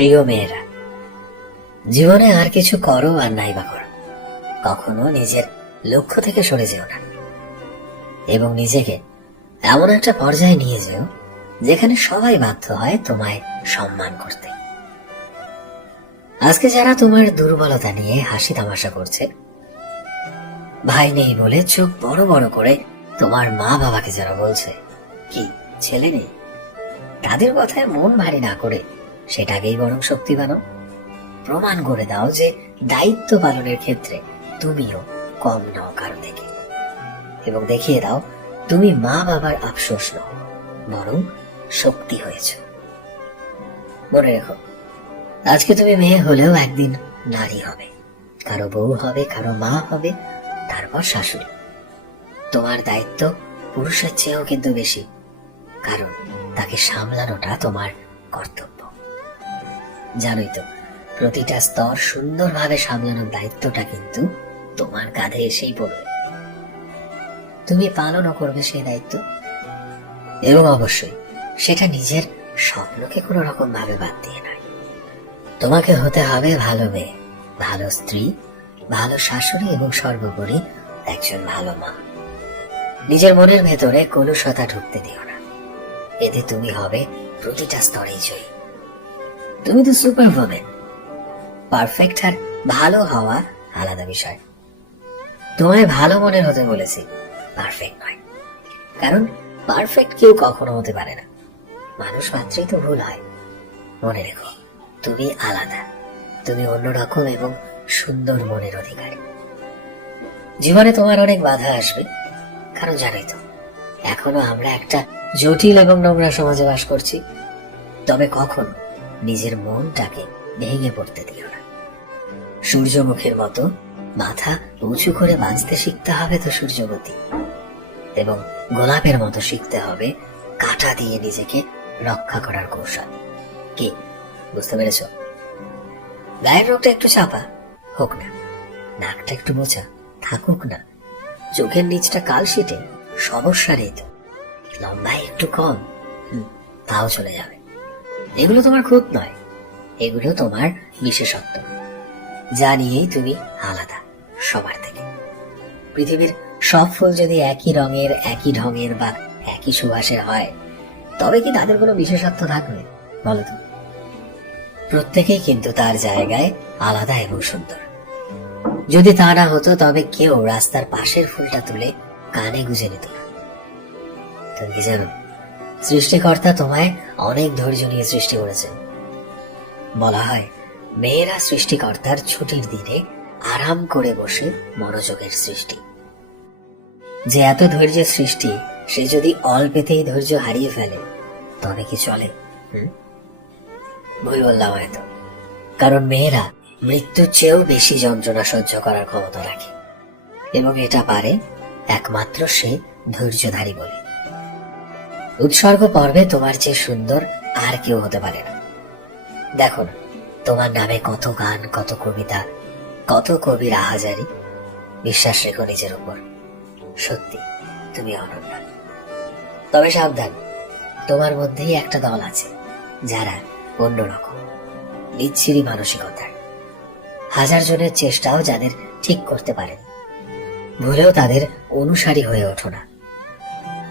প্রিয় মেয়েরা, জীবনে আর কিছু করো আর নাই বা করো। কখনো নিজের লক্ষ্য থেকে সরে যেও না। এবং নিজেকে এমন একটা পর্যায়ে নিয়ে যেও, যেখানে সবাই বাধ্য হয় তোমায় সম্মান করতে। আজকে যারা তোমার দুর্বলতা নিয়ে হাসি তামাশা করছে, ভাই নেই বলে চোখ বড় বড় করে তোমার মা বাবাকে যারা বলছে, কি, ছেলে নেই? তাদের কথায় মন ভারী না করে সেটাকেই বরং শক্তি বানো। প্রমাণ করে দাও যে দায়িত্ব পালনের ক্ষেত্রে তুমিও কম নও কারও থেকে। এবং দেখিয়ে দাও, তুমি মা বাবার আফসোস নও, বরং শক্তি হয়েছ। মনে রেখো, আজকে তুমি মেয়ে হলেও একদিন নারী হবে। কারও বউ হবে, কারও মা হবে, তারপর শাশুড়ি। তোমার দায়িত্ব পুরুষের চেয়েও কিন্তু বেশি, কারণ তাকে সামলানোটা তোমার কর্তব্য। জানোই তো, প্রতিটা স্তর সুন্দরভাবে সামলানোর দায়িত্বটা কিন্তু তোমার কাঁধে এসেই পড়বে তুমি পালনও করবে সেই দায়িত্ব। এবং অবশ্যই সেটা নিজের স্বপ্নকে কোনো রকম ভাবে বাদ দিয়ে নয়। তোমাকে হতে হবে ভালো মেয়ে, ভালো স্ত্রী, ভালো শাশুড়ি এবং সর্বোপরি একজন ভালো মা। নিজের মনের ভেতরে কলুষতা ঢুকতে দিও না। এতে তুমি হবে প্রতিটা স্তরেই জয়ী। তুমি তো সুপার ওমেন পারফেক্ট আর ভালো হওয়া আলাদা বিষয়। তোমায় ভালো মনের হতে বলেছি পারফেক্ট নয়। কারণ পারফেক্ট কেউ কখনো হতে পারে না। মানুষ মাত্রই তো ভুল হয়। মনে রেখো, তুমি আলাদা। তুমি অন্যরকম এবং সুন্দর মনের অধিকারী। জীবনে তোমার অনেক বাধা আসবে, কারণ জানোই তো, এখনও আমরা একটা জটিল এবং নোংরা সমাজে বাস করছি। তবে কখনো নিজের মনটাকে ভেঙে পড়তে দিও না। সূর্যমুখীর মতো মাথা উঁচু করে বাঁচতে শিখতে হবে তো সূর্যবতী এবং গোলাপের মতো শিখতে হবে, কাটা দিয়ে নিজেকে রক্ষা করার কৌশল। কি? বুঝতে পেরেছ? গায়ের রোগটা একটু চাপা, হোক না। নাকটা একটু মোচা থাকুক না। চোখের নিচটা কাল কালশিটে সমস্যা নেই তো। লম্বায় একটু কম তাও চলে যাবে। এগুলো তোমার খুব নয়, এগুলো তোমার বিশেষত্ব। যা নিয়েই তুমি আলাদা সবার থেকে। পৃথিবীর সব ফুল যদি একই রঙের, একই ঢঙের বা একই সুবাসের হয়, তবে কি তাদের কোনো বিশেষত্ব থাকবে, বলো তো? প্রত্যেকেই কিন্তু তার জায়গায় আলাদা এবং সুন্দর। যদি তা না হতো, তবে কেউ রাস্তার পাশের ফুলটা তুলে কানে গুজে নিত না। তুমি কি জানো? সৃষ্টিকর্তা তোমায় অনেক ধৈর্য নিয়ে সৃষ্টি করেছেন। বলা হয়, মেয়েরা সৃষ্টিকর্তার ছুটির দিনে আরাম করে বসে মনোযোগের সৃষ্টি। যে এত ধৈর্যের সৃষ্টি, সে যদি অল্পেতেই ধৈর্য হারিয়ে ফেলে, তবে কি চলে? ভুল বললাম হয়তো। কারণ মেয়েরা মৃত্যুর চেয়েও বেশি যন্ত্রণা সহ্য করার ক্ষমতা রাখে। এবং এটা পারে একমাত্র সে ধৈর্যধারী বলে। উৎসর্গ পর্বে তোমার চেয়ে সুন্দর আর কেউ হতে পারে না। দেখো না, তোমার নামে কত গান, কত কবিতা, কত কবির আহাজারি। বিশ্বাস রেখো নিজের উপর। সত্যি, তুমি অনন্য। তবে সাবধান, তোমার মধ্যেই একটা দল আছে, যারা অন্যরকম বিচ্ছিরি মানসিকতার। হাজার জনের চেষ্টাও যাদের ঠিক করতে পারেন ভুলেও তাদের অনুসারী হয়ে ওঠো না।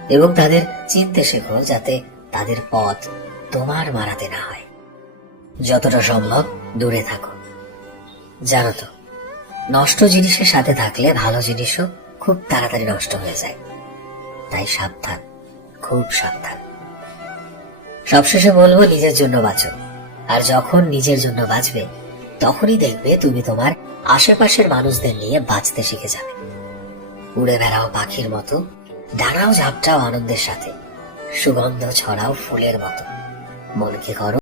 এবং তাদের চিনতে শেখো যাতে তাদের পথ তোমার মারাতে না হয়। যতটা সম্ভব দূরে থাকো। জানো তো, নষ্ট জিনিসের সাথে থাকলে ভালো জিনিসও খুব তাড়াতাড়ি নষ্ট হয়ে যায়। তাই সাবধান, খুব সাবধান। সবশেষে বলব, নিজের জন্য বাঁচো। আর যখন নিজের জন্য বাঁচবে, তখনই দেখবে তুমি তোমার আশেপাশের মানুষদের নিয়ে বাঁচতে শিখে যাবে। উড়ে বেড়াও পাখির মতো ডানাও ঝাপটাও আনন্দের সাথে। সুগন্ধ ছড়াও ফুলের মতো। মনকে করো।